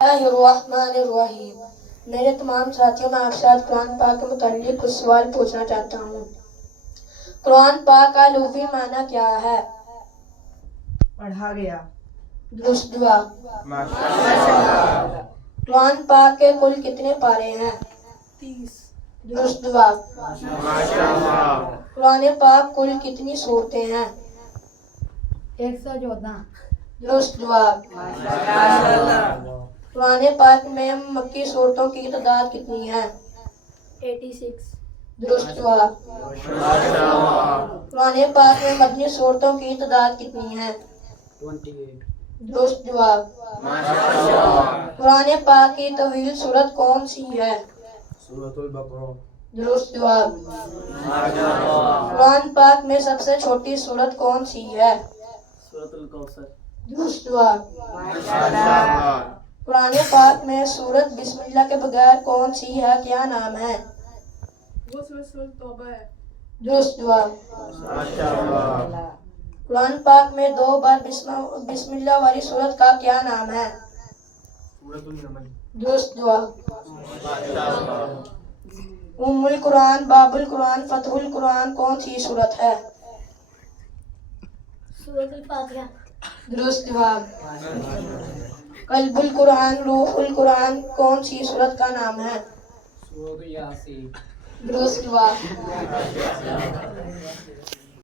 الرحمن میرے تمام ساتھیوں میں آپ سے آج قرآن پاک کے متعلق کچھ سوال پوچھنا چاہتا ہوں۔ قرآن پاک کا لغوی معنی کیا ہے؟ پڑھا گیا۔ درست جواب۔ قرآن پاک کے کل کتنے پارے ہیں؟ 30۔ درست جواب۔ قرآن پاک کل کتنی سورتیں ہیں؟ 114۔ درست جواب۔ قرآن پاک میں مکی صورتوں کی تعداد کتنی ہے؟ 86۔ درست جواب۔ قرآن پاک میں مدنی صورتوں کی تعداد کتنی ہے؟ 28۔ درست جواب۔ قرآن پاک کی طویل سورت کون سی ہے؟ سورۃ البقرہ۔ درست جواب۔ قرآن پاک میں سب سے چھوٹی سورت کون سی ہے؟ سورۃ الکوثر۔ درست جواب۔ قرآن پاک میں سورت بسم اللہ کے بغیر کون سی ہے؟ کیا نام ہے؟ وہ سورۃ توبہ ہے۔ درست جواب۔ قرآن پاک میں 2 بار بسم اللہ والی سورت کا کیا نام ہے؟ سورۃ النمل۔ درست جواب۔ ام القرآن، باب القرآن، فتح القرآن کون سی سورت ہے؟ سورۃ الفاتحہ۔ درست جواب۔ قلب القرآن، روح القرآن کون سی سورت کا نام ہے؟ سورۃ یاسین۔ درست جواب۔